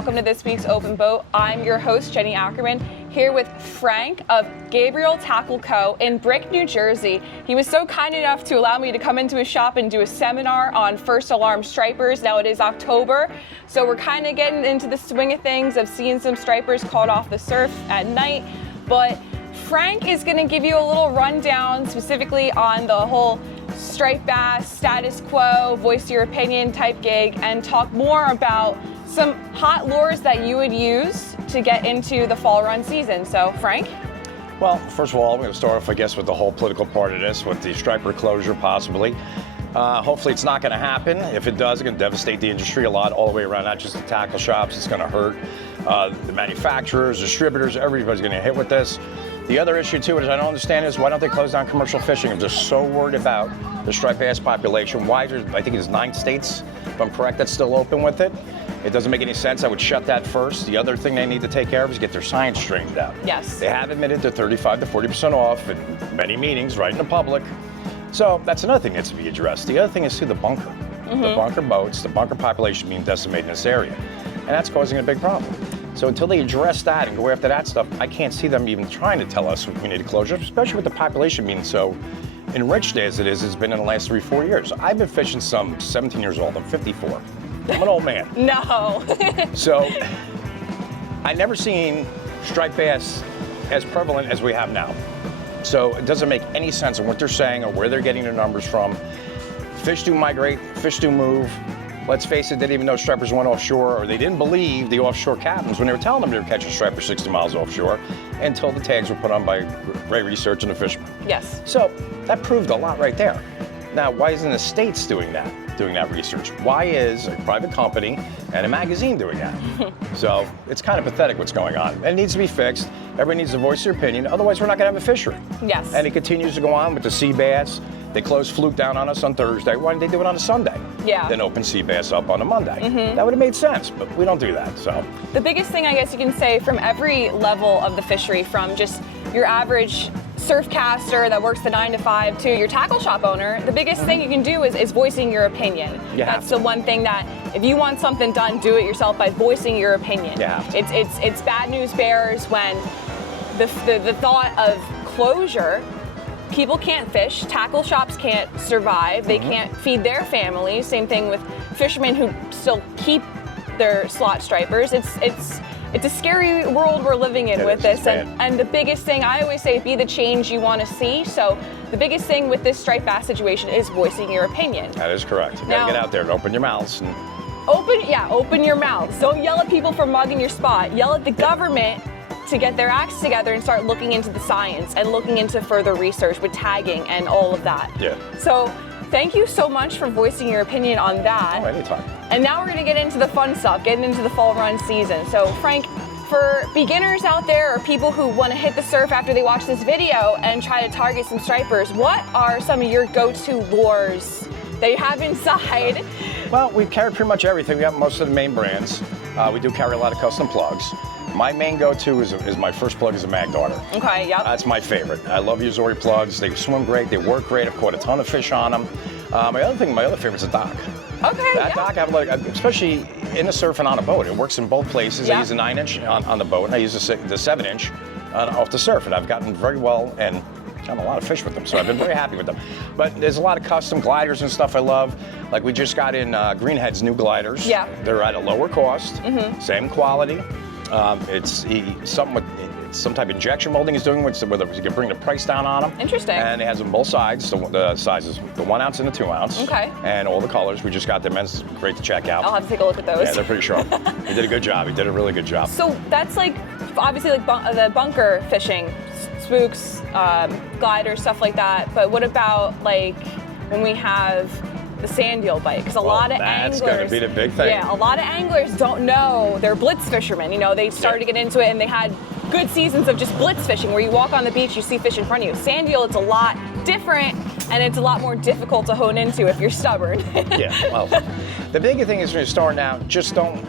welcome to this week's Open Boat. I'm your host, Jenny Ackerman, here with Frank of Gabriel Tackle Co. in Brick, New Jersey. He was so kind enough to allow me to come into his shop and do a seminar on first alarm stripers. Now it is October, so we're kind of getting into the swing of things of seeing some stripers caught off the surf at night. But Frank is going to give you a little rundown specifically on the whole striped bass, status quo, voice your opinion type gig, and talk more about some hot lures that you would use to get into the fall run season. So, Frank? Well, first of all, I'm going to start off, I guess, with the whole political part of this, with the striper closure possibly. Hopefully it's not going to happen. If it does, it's going to devastate the industry a lot all the way around, not just the tackle shops. It's going to hurt the manufacturers, distributors, everybody's going to hit with this. The other issue, too, is I don't understand is why don't they close down commercial fishing? I'm just so worried about the striped bass population. Why is there, I think it's 9 states, if I'm correct, that's still open with it. It doesn't make any sense. I would shut that first. The other thing they need to take care of is get their signs straightened out. Yes. They have admitted to 35 to 40% off in many meetings, right in the public. So that's another thing that needs to be addressed. The other thing is, too, the bunker. Mm-hmm. The bunker boats, the bunker population being decimated in this area. And that's causing a big problem. So until they address that and go after that stuff, I can't see them even trying to tell us we need a closure, especially with the population being so enriched as it is. It's been in the last 3-4 years. I've been fishing some 17 years old. I'm 54. I'm an old man. No. So I never seen striped bass as prevalent as we have now. So it doesn't make any sense in what they're saying or where they're getting their numbers from. Fish do migrate, fish do move. Let's face it, they didn't even know stripers went offshore, or they didn't believe the offshore captains when they were telling them they were catching stripers 60 miles offshore until the tags were put on by Ray Research and the Fisherman. Yes. So that proved a lot right there. Now, why isn't the states doing that research? Why is a private company and a magazine doing that? So it's kind of pathetic what's going on. It needs to be fixed. Everybody needs to voice their opinion. Otherwise, we're not going to have a fishery. Yes. And it continues to go on with the sea bass. They closed Fluke down on us on Thursday. Why didn't they do it on a Sunday? Yeah. Then open sea bass up on a Monday. Mm-hmm. That would have made sense, but we don't do that. So the biggest thing I guess you can say from every level of the fishery, from just your average surf caster that works the 9 to 5 to your tackle shop owner, the biggest thing you can do is voicing your opinion. That's the one thing that if you want something done, do it yourself by voicing your opinion. It's bad news bears when the thought of closure. People can't fish, tackle shops can't survive, they can't feed their families. Same thing with fishermen who still keep their slot stripers. It's a scary world we're living in with this. And the biggest thing, I always say, be the change you want to see. So the biggest thing with this striped bass situation is voicing your opinion. That is correct. You gotta get out there and open your mouths. Open your mouths. Don't yell at people for mugging your spot. Yell at the government to get their acts together and start looking into the science and looking into further research with tagging and all of that. Yeah. So thank you so much for voicing your opinion on that. Oh, anytime. And now we're going to get into the fun stuff, getting into the fall run season. So Frank, for beginners out there or people who want to hit the surf after they watch this video and try to target some stripers, what are some of your go-to lures that you have inside? Well, we carry pretty much everything. We have most of the main brands. We do carry a lot of custom plugs. My main go-to is my first plug is a Mag Darter. Okay, yep. That's my favorite. I love Uzori plugs. They swim great. They work great. I've caught a ton of fish on them. My other favorite is a dock. Okay, that dock, I have especially in the surf and on a boat. It works in both places. Yeah. I use a 9-inch on the boat, and I use the 7-inch off the surf, and I've gotten very well and gotten a lot of fish with them, so I've been very happy with them. But there's a lot of custom gliders and stuff I love. Like we just got in Greenhead's new gliders. Yeah. They're at a lower cost, same quality. It's something with some type of injection molding he's doing, whether you can bring the price down on them. Interesting. And it has them both sides, the sizes, the 1 ounce and the 2 ounce. Okay. And all the colors. We just got them, and it's great to check out. I'll have to take a look at those. Yeah, they're pretty sharp. He did a good job. He did a really good job. So that's like, obviously like the bunker fishing, spooks, gliders, stuff like that. But what about like when we have the sand eel bite? Because a lot of anglers. That's going to be the big thing. Yeah, a lot of anglers don't know they're blitz fishermen. You know, they started to get into it and they had good seasons of just blitz fishing where you walk on the beach, you see fish in front of you. Sand eel, it's a lot different and it's a lot more difficult to hone into if you're stubborn. Yeah, well, the big thing is when you're starting out, just don't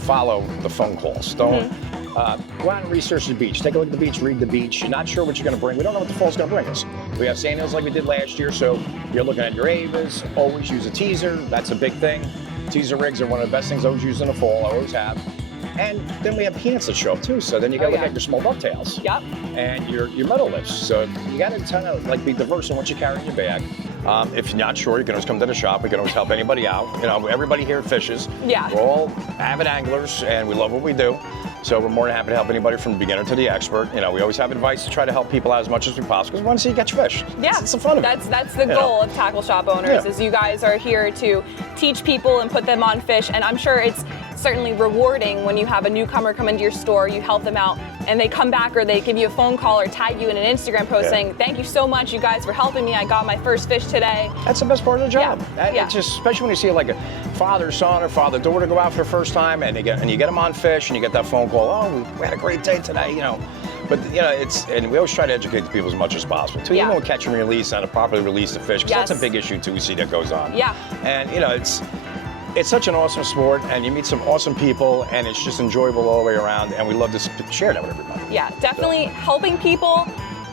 follow the phone calls. Don't go out and research the beach. Take a look at the beach, read the beach. You're not sure what you're going to bring. We don't know what the fall's going to bring us. We have sand eels like we did last year, so you're looking at your avas. Always use a teaser. That's a big thing. Teaser rigs are one of the best things I always use in the fall. I always have. And then we have peanuts that show up too. So then you got to look at your small bucktails. Yep. And your metal lifts. So you got to kind of like be diverse in what you carry in your bag. If you're not sure, you can always come to the shop. We can always help anybody out. You know, everybody here fishes. Yeah. We're all avid anglers, and we love what we do. So we're more than happy to help anybody from the beginner to the expert. You know, we always have advice to try to help people out as much as we possibly, because we want to see you catch fish. Yeah, it's the fun of it. That's the goal of tackle shop owners, is you guys are here to teach people and put them on fish. And I'm sure it's certainly rewarding when you have a newcomer come into your store, you help them out, and they come back or they give you a phone call or tag you in an Instagram post saying, thank you so much, you guys, for helping me. I got my first fish today. That's the best part of the job. Yeah. It's just, especially when you see like a father-son or father-daughter go out for the first time, and you get them on fish, and you get that phone call, oh, we had a great day today, you know. But you know, and we always try to educate the people as much as possible too. Even with catch and release, how to properly release the fish, because that's a big issue too. We see that goes on. Yeah. And you know, it's such an awesome sport, and you meet some awesome people, and it's just enjoyable all the way around, and we love to share that with everybody. Yeah, definitely helping people,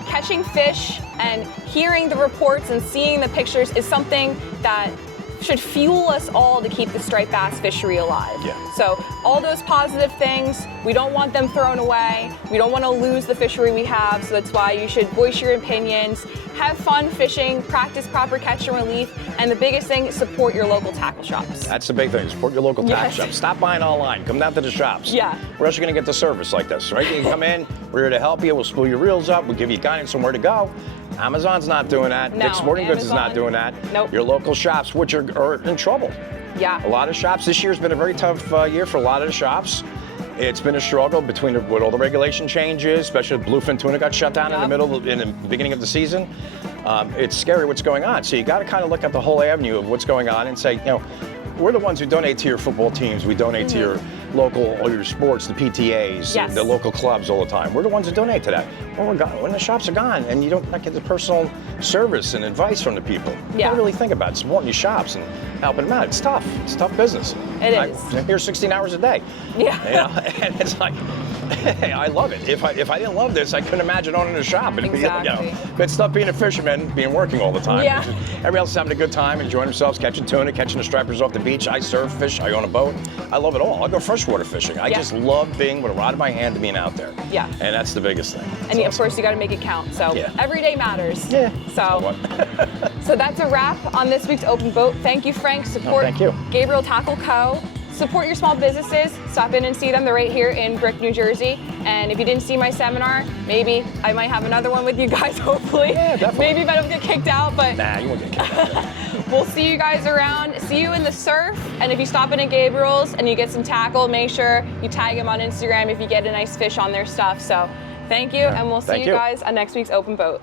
catching fish, and hearing the reports and seeing the pictures is something that should fuel us all to keep the striped bass fishery alive. Yeah. So all those positive things, we don't want them thrown away. We don't want to lose the fishery we have, so that's why you should voice your opinions, have fun fishing, practice proper catch and relief, and the biggest thing, support your local tackle shops. That's the big thing, support your local tackle shops. Stop buying online, come down to the shops. Yeah. Where else are you going to get the service like this, right? You can come in, we're here to help you, we'll spool your reels up, we'll give you guidance on where to go. Amazon's not doing that. No, Dick's Sporting Goods is not doing that. Nope. Your local shops, which are in trouble. Yeah. A lot of shops, this year's been a very tough year for a lot of the shops. It's been a struggle with all the regulation changes, especially bluefin tuna got shut down in the beginning of the season. It's scary what's going on. So you got to kind of look at the whole avenue of what's going on and say, you know, we're the ones who donate to your football teams. We donate to your local, all your sports, the PTAs, the local clubs all the time. We're the ones who donate to that. When we're gone, when the shops are gone, and you don't get the personal service and advice from the people, you don't really think about it. Supporting your shops and helping them out. It's tough. It's tough business. It is. I'm here 16 hours a day. Yeah. You know? And it's like, hey, I love it. If I didn't love this, I couldn't imagine owning a shop. It'd be, you know, it's tough being a fisherman, working all the time. Yeah. Everybody else is having a good time, enjoying themselves, catching tuna, catching the stripers off the beach. I surf, fish, I own a boat. I love it all. I go freshwater fishing. I just love being with a rod in my hand and being out there. Yeah. And that's the biggest thing. And of course, you got to make it count. So every day matters. Yeah. So that's a wrap on this week's Open Boat. Thank you, Frank. Support thank you. Gabriel Tackle Co. Support your small businesses. Stop in and see them. They're right here in Brick, New Jersey. And if you didn't see my seminar, maybe I might have another one with you guys, hopefully. Yeah, definitely. Maybe if I don't get kicked out, but nah, you won't get kicked out. We'll see you guys around. See you in the surf. And if you stop in at Gabriel's and you get some tackle, make sure you tag him on Instagram if you get a nice fish on their stuff. So thank you, and we'll see you guys on next week's Open Boat.